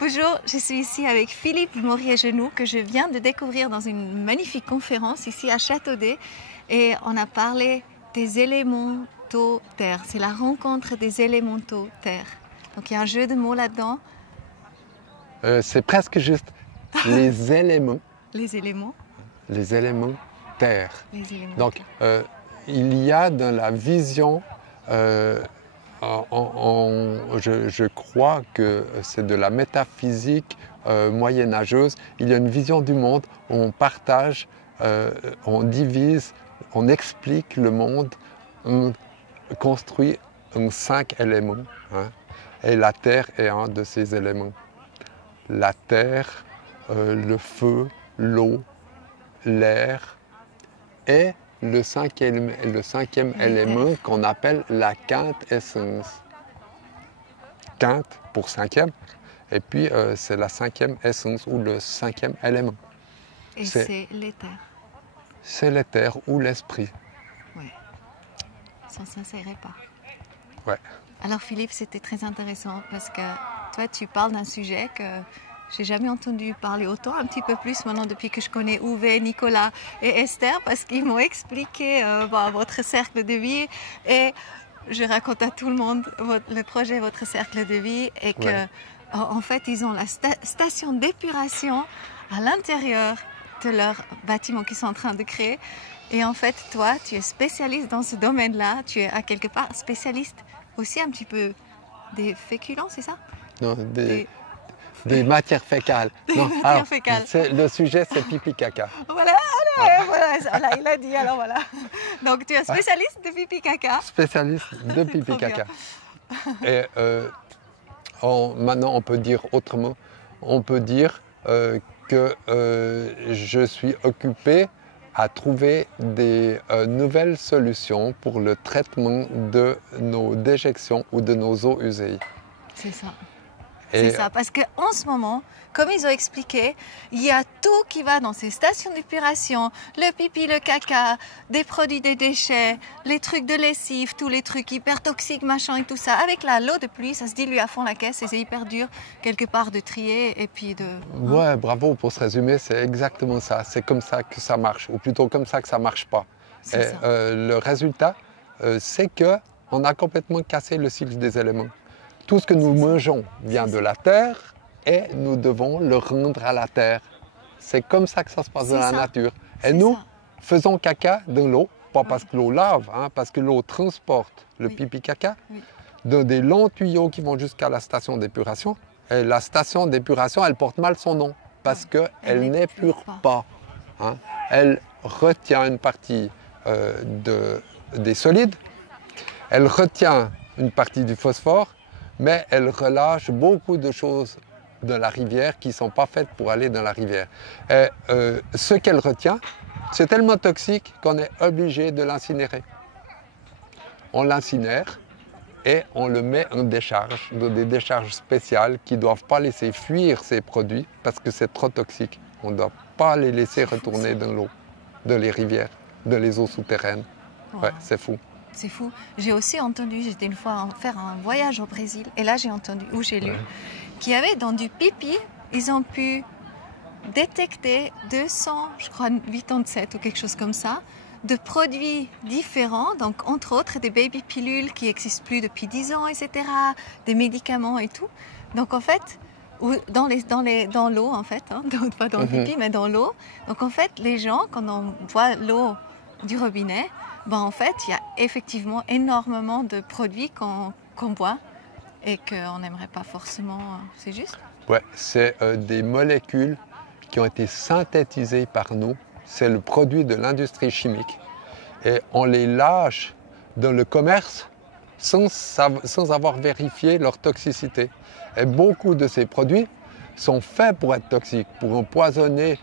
Bonjour, je suis ici avec Philippe Morier-Genoux que je viens de découvrir dans une magnifique conférence ici à Châteaudet et on a parlé des élémentaux terre. C'est la rencontre des élémentaux terre. Donc il y a un jeu de mots là-dedans. C'est presque juste les éléments. Les éléments. Les éléments terre. Les éléments Donc terre. il y a dans la vision, je crois que c'est de la métaphysique moyenâgeuse, il y a une vision du monde où on partage, on divise, on explique le monde, on construit en 5 éléments. Hein, et la terre est un de ces éléments. La terre, le feu, l'eau, l'air et le cinquième élément qu'on appelle la quintessence. Quinte pour cinquième, et puis c'est la 5e essence ou le 5e élément. Et c'est l'éther. C'est l'éther ou l'esprit. Oui, sans ça, ça irait pas. Ouais. Alors Philippe, c'était très intéressant parce que toi, tu parles d'un sujet que j'ai jamais entendu parler autant, un petit peu plus maintenant depuis que je connais Uwe, Nicolas et Esther, parce qu'ils m'ont expliqué votre cercle de vie et je raconte à tout le monde le projet Votre cercle de vie et que en fait ils ont la station d'épuration à l'intérieur de leur bâtiment qu'ils sont en train de créer. Et en fait, toi, tu es spécialiste dans ce domaine-là, tu es à quelque part spécialiste aussi un petit peu des féculents, c'est ça? Non, des matières fécales. Matières fécales. Le sujet, c'est pipi-caca. Voilà, voilà, il a dit, alors voilà. Donc, tu es spécialiste de pipi-caca. Spécialiste de pipi-caca. Et maintenant, on peut dire autrement. On peut dire que je suis occupé à trouver des nouvelles solutions pour le traitement de nos déjections ou de nos eaux usées. C'est ça. C'est ça, parce qu'en ce moment, comme ils ont expliqué, il y a tout qui va dans ces stations d'épuration, le pipi, le caca, des produits des déchets, les trucs de lessive, tous les trucs hyper toxiques, machin et tout ça. Avec l'eau de pluie, ça se dilue à fond la caisse et c'est hyper dur quelque part de trier et puis de... Ouais, bravo pour ce résumé, c'est exactement ça. C'est comme ça que ça marche, ou plutôt comme ça que ça marche pas. Et le résultat, c'est qu'on a complètement cassé le cycle des éléments. Tout ce que nous mangeons vient de la terre et nous devons le rendre à la terre. C'est comme ça que ça se passe dans la nature. Et nous faisons caca dans l'eau, pas parce que l'eau lave, hein, parce que l'eau transporte le pipi-caca dans des longs tuyaux qui vont jusqu'à la station d'épuration. Et la station d'épuration, elle porte mal son nom parce qu'elle n'épure pas. Hein. Elle retient une partie des solides, elle retient une partie du phosphore, mais elle relâche beaucoup de choses de la rivière qui ne sont pas faites pour aller dans la rivière. Et ce qu'elle retient, c'est tellement toxique qu'on est obligé de l'incinérer. On l'incinère et on le met en décharge, dans des décharges spéciales qui ne doivent pas laisser fuir ces produits parce que c'est trop toxique. On ne doit pas les laisser retourner dans l'eau, dans les rivières, dans les eaux souterraines. Ouais, c'est fou. C'est fou. J'ai aussi entendu, j'étais une fois faire un voyage au Brésil, et là j'ai entendu, ou j'ai lu, qu'il y avait dans du pipi, ils ont pu détecter 200, je crois 87 ou quelque chose comme ça, de produits différents, donc entre autres des baby pilules qui n'existent plus depuis 10 ans, etc., des médicaments et tout. Donc en fait, dans l'eau en fait, hein, pas dans le pipi, mais dans l'eau. Donc en fait, les gens, quand on boit l'eau du robinet, en fait, il y a effectivement énormément de produits qu'on boit et qu'on n'aimerait pas forcément, c'est juste? Ouais, c'est des molécules qui ont été synthétisées par nous. C'est le produit de l'industrie chimique. Et on les lâche dans le commerce sans avoir vérifié leur toxicité. Et beaucoup de ces produits sont faits pour être toxiques, pour empoisonner,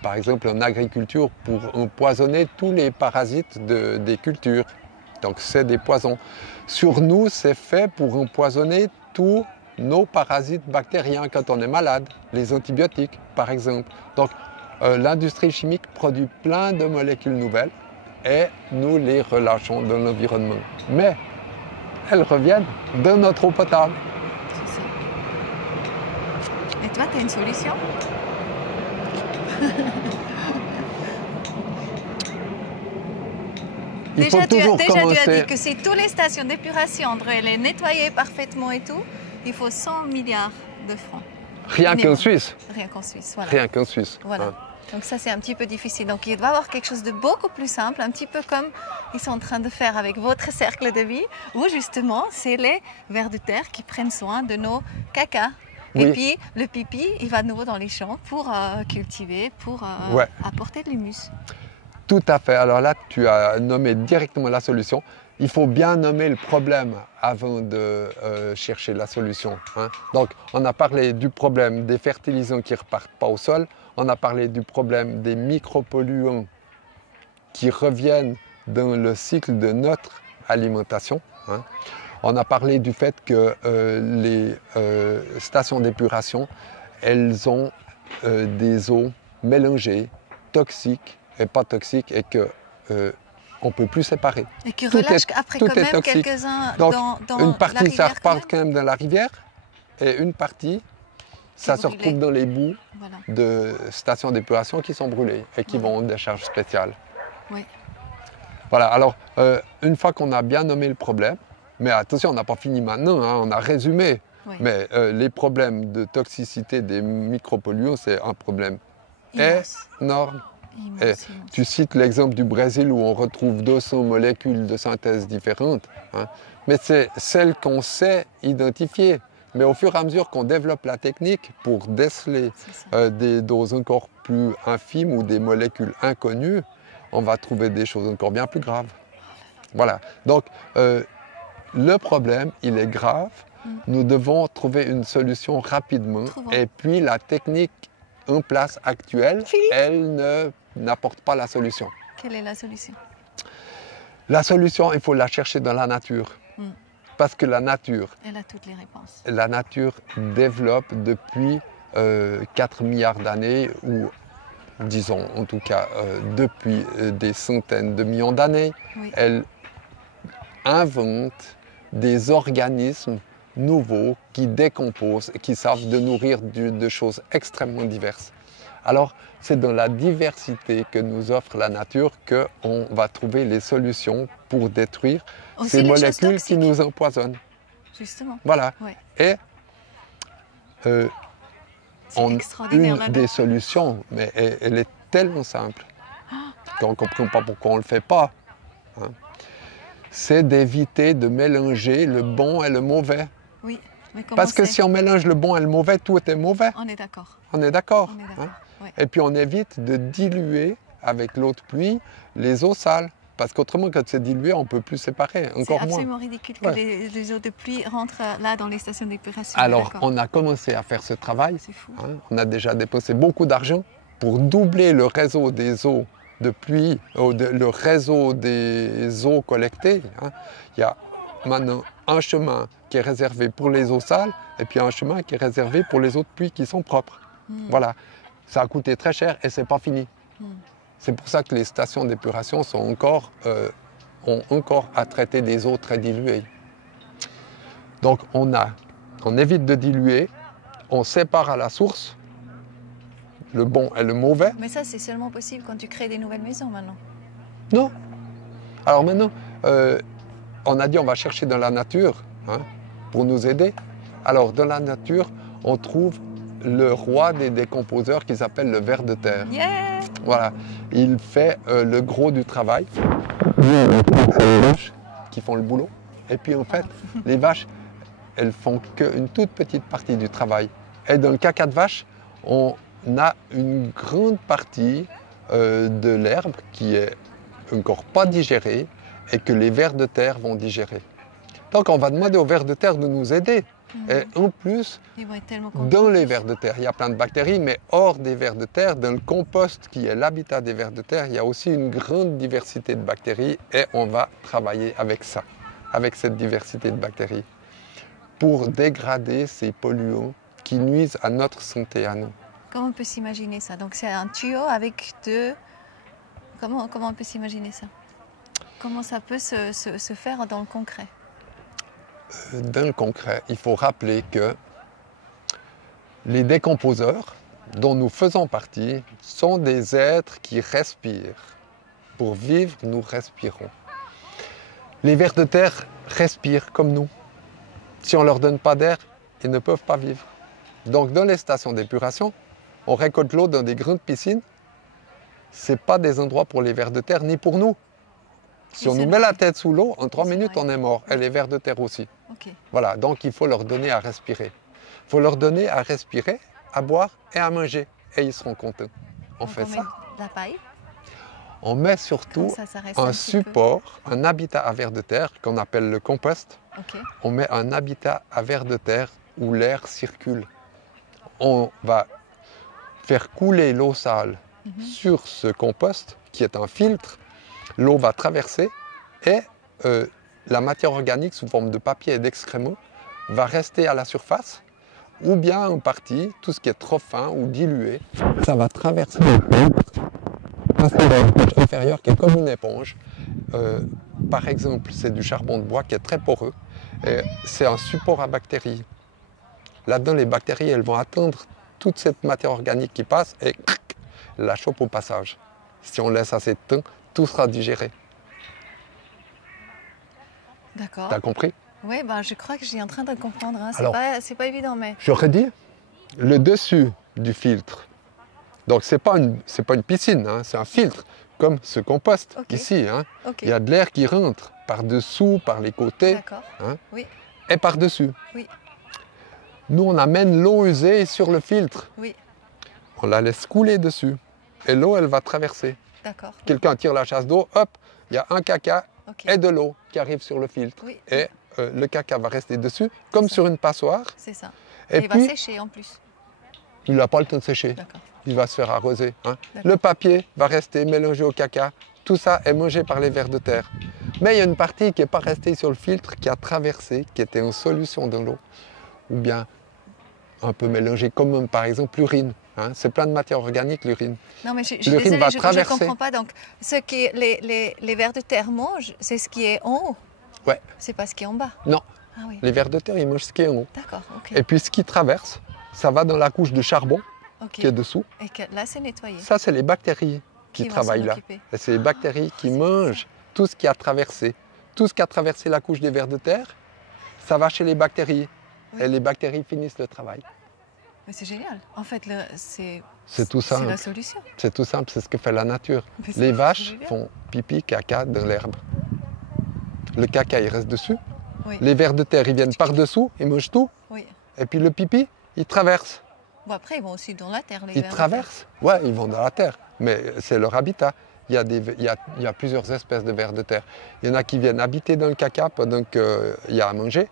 par exemple en agriculture, pour empoisonner tous les parasites des cultures. Donc c'est des poisons. Sur nous, c'est fait pour empoisonner tous nos parasites bactériens quand on est malade, les antibiotiques par exemple. Donc l'industrie chimique produit plein de molécules nouvelles et nous les relâchons dans l'environnement. Mais elles reviennent de notre eau potable. Et toi, tu as une solution? Déjà, tu as dit que si toutes les stations d'épuration devraient les nettoyer parfaitement et tout, il faut 100 milliards de francs. Rien qu'en Suisse. Rien qu'en Suisse, voilà. Rien qu'en Suisse. Voilà. Hein. Donc ça, c'est un petit peu difficile. Donc il doit y avoir quelque chose de beaucoup plus simple, un petit peu comme ils sont en train de faire avec votre cercle de vie, où justement, c'est les vers de terre qui prennent soin de nos cacas. Oui. Et puis, le pipi, il va de nouveau dans les champs pour cultiver, pour apporter de l'humus. Tout à fait. Alors là, tu as nommé directement la solution. Il faut bien nommer le problème avant de chercher la solution. Hein. Donc, on a parlé du problème des fertilisants qui ne repartent pas au sol. On a parlé du problème des micropolluants qui reviennent dans le cycle de notre alimentation. Hein. On a parlé du fait que les stations d'épuration, elles ont des eaux mélangées, toxiques et pas toxiques, et que on ne peut plus séparer. Et qui relâche après quand même quelques-uns dans une partie, la rivière, ça repart quand même dans la rivière, et une partie, ça se retrouve dans les boues de stations d'épuration qui sont brûlées et qui vont en décharge spéciale. Oui. Voilà, alors une fois qu'on a bien nommé le problème, mais attention, on n'a pas fini maintenant, hein, on a résumé, mais les problèmes de toxicité des micropolluants, c'est un problème énorme. Et tu cites l'exemple du Brésil où on retrouve 200 molécules de synthèse différentes, hein, mais c'est celles qu'on sait identifier. Mais au fur et à mesure qu'on développe la technique pour déceler des doses encore plus infimes ou des molécules inconnues, on va trouver des choses encore bien plus graves. Voilà. Donc, le problème, il est grave. Nous devons trouver une solution rapidement. Et puis, la technique en place actuelle, elle n'apporte pas la solution. Quelle est la solution? La solution, il faut la chercher dans la nature. Parce que la nature, elle a toutes les réponses. La nature développe depuis 4 milliards d'années, ou disons en tout cas depuis des centaines de millions d'années, elle invente des organismes nouveaux qui décomposent et qui savent de nourrir de choses extrêmement diverses. Alors, c'est dans la diversité que nous offre la nature qu'on va trouver les solutions pour détruire ces molécules qui nous empoisonnent. Justement. Voilà. Et une des solutions, mais elle est tellement simple qu'on ne comprend pas pourquoi on ne le fait pas, hein, c'est d'éviter de mélanger le bon et le mauvais. Oui, mais comment parce que si on mélange le bon et le mauvais, tout est mauvais. On est d'accord. On est d'accord. Hein? Et puis on évite de diluer avec l'eau de pluie les eaux sales. Parce qu'autrement, quand c'est dilué, on ne peut plus séparer, encore moins. C'est absolument ridicule que les eaux de pluie rentrent là dans les stations d'épuration. Alors, on a commencé à faire ce travail. C'est fou. Hein, on a déjà dépensé beaucoup d'argent pour doubler le réseau des eaux de pluie, le réseau des eaux collectées. Hein. Il y a maintenant un chemin qui est réservé pour les eaux sales et puis un chemin qui est réservé pour les eaux de pluie qui sont propres. Voilà. Ça a coûté très cher et ce n'est pas fini. C'est pour ça que les stations d'épuration ont encore à traiter des eaux très diluées. Donc on évite de diluer, on sépare à la source le bon et le mauvais. Mais ça, c'est seulement possible quand tu crées des nouvelles maisons maintenant. Non. Alors maintenant, on a dit on va chercher dans la nature, hein, pour nous aider. Alors dans la nature, on trouve le roi des décomposeurs qui s'appelle le ver de terre. Yeah. Voilà, il fait le gros du travail. C'est les vaches qui font le boulot. Et puis en fait, les vaches, elles font qu'une toute petite partie du travail. Et dans le caca de vache, on a une grande partie de l'herbe qui est encore pas digérée et que les vers de terre vont digérer. Donc on va demander aux vers de terre de nous aider. Et en plus, dans les vers de terre, il y a plein de bactéries, mais hors des vers de terre, dans le compost qui est l'habitat des vers de terre, il y a aussi une grande diversité de bactéries et on va travailler avec ça, avec cette diversité de bactéries, pour dégrader ces polluants qui nuisent à notre santé à nous. Comment on peut s'imaginer ça? Donc c'est un tuyau avec deux... Comment on peut s'imaginer ça? Comment ça peut se faire dans le concret? Dans le concret, il faut rappeler que Les décomposeurs, dont nous faisons partie, sont des êtres qui respirent. Pour vivre, nous respirons. Les vers de terre respirent comme nous. Si on ne leur donne pas d'air, ils ne peuvent pas vivre. Donc dans les stations d'épuration, on récolte l'eau dans des grandes piscines. Ce n'est pas des endroits pour les vers de terre, ni pour nous. Si on nous met la tête sous l'eau, en 3 minutes, on est mort. Et les vers de terre aussi. Okay. Voilà, donc il faut leur donner à respirer. Il faut leur donner à respirer, à boire et à manger. Et ils seront contents. On fait ça. De la paille. On met surtout un support, un habitat à vers de terre qu'on appelle le compost. Okay. On met un habitat à vers de terre où l'air circule. On va faire couler l'eau sale sur ce compost qui est un filtre. L'eau va traverser et la matière organique sous forme de papier et d'excréments va rester à la surface ou bien en partie, tout ce qui est trop fin ou dilué, ça va traverser le filtre, passer dans la couche inférieure qui est comme une éponge. Par exemple, c'est du charbon de bois qui est très poreux et c'est un support à bactéries. Là-dedans, les bactéries, elles vont atteindre toute cette matière organique qui passe et la chope au passage. Si on laisse assez de temps, tout sera digéré. D'accord. T'as compris? Oui, ben, je crois que j'ai en train de comprendre. Hein. C'est pas évident, mais... Je redis, le dessus du filtre. Donc, c'est pas une piscine, hein, c'est un filtre, comme ce compost ici. Hein. Il y a de l'air qui rentre par-dessous, par les côtés, hein, oui. et par-dessus. Oui. Nous, on amène l'eau usée sur le filtre. Oui. On la laisse couler dessus. Et l'eau, elle va traverser. D'accord. Quelqu'un tire la chasse d'eau, hop, il y a un caca et de l'eau qui arrive sur le filtre. Oui. Et le caca va rester dessus, comme sur une passoire. C'est ça. Et il puis, va sécher en plus. Il n'a pas le temps de sécher. Il va se faire arroser. Hein. Le papier va rester mélangé au caca. Tout ça est mangé par les vers de terre. Mais il y a une partie qui n'est pas restée sur le filtre, qui a traversé, qui était en solution dans l'eau. Ou bien un peu mélangé, comme par exemple l'urine. Hein. C'est plein de matière organique, l'urine. Non, mais je suis désolée, je ne comprends pas. Donc, ce que les vers de terre mangent, c'est ce qui est en haut. Ouais. C'est pas ce qui est en bas. Non. Ah, oui. Les vers de terre, ils mangent ce qui est en haut. D'accord, ok. Et puis ce qui traverse, ça va dans la couche de charbon qui est dessous. Et que là, c'est nettoyé. Ça, c'est les bactéries qui travaillent là. Et c'est les bactéries qui mangent tout ce qui a traversé. Tout ce qui a traversé la couche des vers de terre, ça va chez les bactéries. Oui. Et les bactéries finissent le travail. Mais c'est génial. En fait, c'est tout simple. C'est la solution. C'est tout simple, c'est ce que fait la nature. Les vaches font pipi, caca dans l'herbe. Le caca, il reste dessus. Oui. Les vers de terre, ils viennent par-dessous, ils mangent tout. Oui. Et puis le pipi, il traverse. Bon, après, ils vont aussi dans la terre, les vers. Ils traversent. Oui, ils vont dans la terre. Mais c'est leur habitat. Il y a plusieurs espèces de vers de terre. Il y en a qui viennent habiter dans le caca pendant qu'il y a à manger.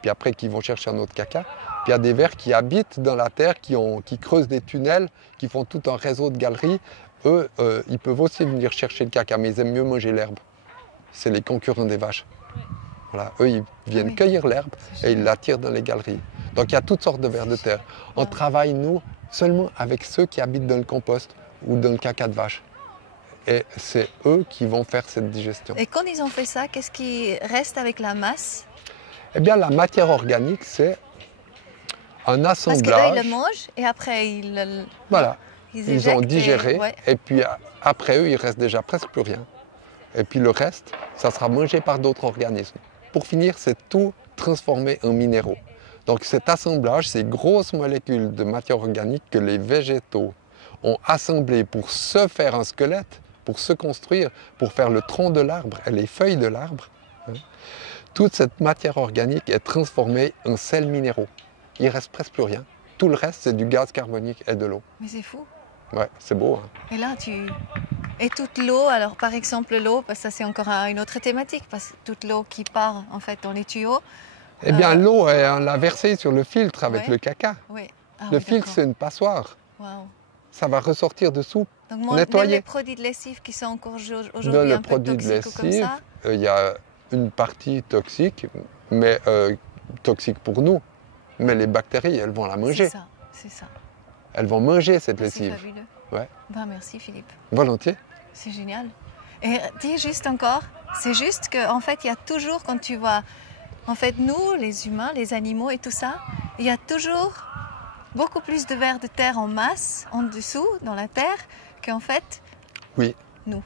Puis après, qui vont chercher un autre caca. Puis il y a des vers qui habitent dans la terre, qui creusent des tunnels, qui font tout un réseau de galeries. Eux, ils peuvent aussi venir chercher le caca, mais ils aiment mieux manger l'herbe. C'est les concurrents des vaches. Voilà. Eux, ils viennent cueillir l'herbe et ils la tirent dans les galeries. Donc il y a toutes sortes de vers de terre. On travaille, nous, seulement avec ceux qui habitent dans le compost ou dans le caca de vache. Et c'est eux qui vont faire cette digestion. Et quand ils ont fait ça, qu'est-ce qui reste avec la masse? Eh bien, la matière organique, c'est un assemblage. Parce que là, ils le mangent et après, ils voilà. Ils ont digéré et puis après eux, il reste déjà presque plus rien. Et puis le reste, ça sera mangé par d'autres organismes. Pour finir, c'est tout transformé en minéraux. Donc cet assemblage, ces grosses molécules de matière organique que les végétaux ont assemblées pour se faire un squelette, pour se construire, pour faire le tronc de l'arbre et les feuilles de l'arbre, hein, toute cette matière organique est transformée en sels minéraux. Il ne reste presque plus rien. Tout le reste, c'est du gaz carbonique et de l'eau. Mais c'est fou. Ouais, c'est beau. Hein. Et là, Et toute l'eau, alors par exemple l'eau, parce que ça c'est encore une autre thématique, parce que toute l'eau qui part en fait dans les tuyaux. Eh bien l'eau, on l'a versée sur le filtre avec le caca. Oui. Ah, le filtre, c'est une passoire. Wow. Ça va ressortir dessous, donc, nettoyer. Même les produits de lessive qui sont encore aujourd'hui dans un peu toxiques ou comme ça. Il y a une partie toxique, mais toxique pour nous. Mais les bactéries, elles vont la manger. C'est ça. Elles vont manger cette lessive. C'est fabuleux. Ouais. Ben, merci Philippe. Volontiers. C'est génial. Et dis juste encore, c'est juste qu'en fait, il y a toujours, quand tu vois, en fait, nous, les humains, les animaux et tout ça, il y a toujours beaucoup plus de vers de terre en masse, en dessous, dans la terre, qu'en fait, Oui. nous.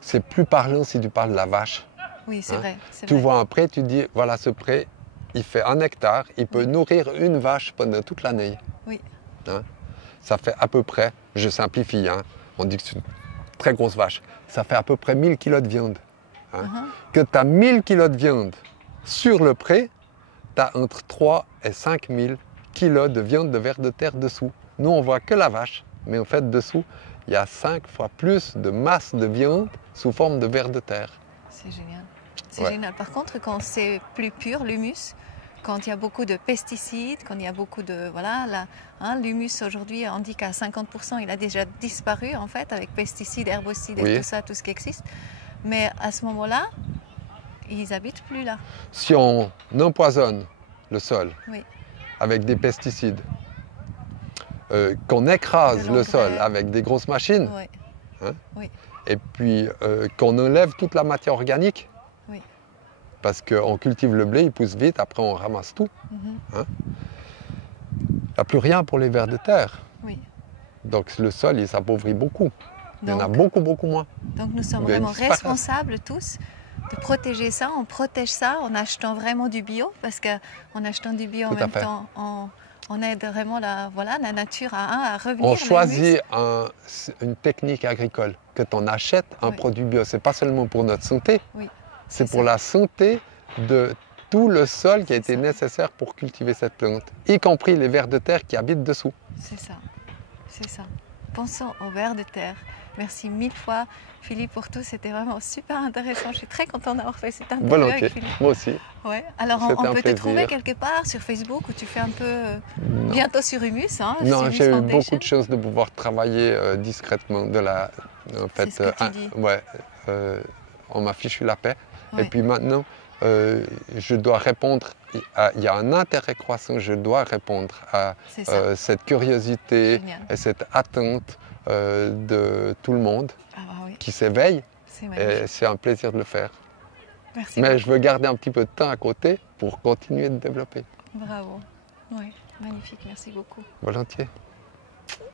C'est plus parlant si tu parles de la vache. Oui, c'est Hein. vrai. Tu vois un pré, tu dis, voilà ce pré, il fait 1 hectare, il peut Oui. nourrir une vache pendant toute l'année. Oui, Hein. Ça fait à peu près, je simplifie, hein, on dit que c'est une très grosse vache, ça fait à peu près 1000 kilos de viande. Hein. Que tu as 1000 kilos de viande sur le pré, tu as entre 3 et 5000 kilos de viande de vers de terre dessous. Nous, on voit que la vache, mais en fait, dessous, il y a 5 fois plus de masse de viande sous forme de vers de terre. c'est génial. C'est Ouais. génial. Par contre, quand c'est plus pur, l'humus, quand il y a beaucoup de pesticides, quand il y a beaucoup de... Voilà, l'humus aujourd'hui, on dit qu'à 50%, il a déjà disparu en fait, avec pesticides, herbicides Oui. et tout ça, tout ce qui existe. Mais à ce moment-là, ils habitent plus là. Si on empoisonne le sol Oui, avec des pesticides, qu'on écrase De le sol l'engrais. avec des grosses machines, oui, Hein. oui, et puis qu'on enlève toute la matière organique, oui. parce qu'on cultive le blé, il pousse vite, après on ramasse tout. Mhm. Il n'y a plus rien pour les vers de terre. Oui. Donc le sol, il s'appauvrit beaucoup. Il y en a Donc, beaucoup, beaucoup moins. donc nous sommes Il y a une vraiment disparition. responsables tous de protéger ça. On protège ça en achetant vraiment du bio, parce qu'en achetant du bio en Tout à même fait. temps, on aide vraiment la nature à revenir. On le choisit une technique agricole. Quand on achète un Oui. produit bio, c'est pas seulement pour notre santé, Oui, c'est c'est pour ça. la santé de tout le sol qui a C'est été ça. nécessaire pour cultiver cette plante, y compris les vers de terre qui habitent dessous. C'est ça. C'est ça. Pensons aux vers de terre. Merci 1000 fois, Philippe, pour tout. C'était vraiment super intéressant. Je suis très contente d'avoir fait cette interview Volontiers, avec Philippe. moi aussi. Ouais. Alors, C'était on un peut te plaisir. trouver quelque part sur Facebook où tu fais un peu Non. bientôt sur Humus. Hein, Non, Humus j'ai eu Foundation. beaucoup de chance de pouvoir travailler discrètement. En fait, C'est ce que tu dis. ouais, on m'a fichu la paix. Et Ouais. puis maintenant, je dois répondre. Il y a un intérêt croissant. Je dois répondre à C'est ça. cette curiosité Génial. et cette attente de tout le monde Ah bah oui, qui s'éveille. c'est Et magnifique. c'est un plaisir de le faire. Merci Mais beaucoup. je veux garder un petit peu de temps à côté pour continuer de développer. Bravo. Oui, magnifique. Merci beaucoup. Volontiers.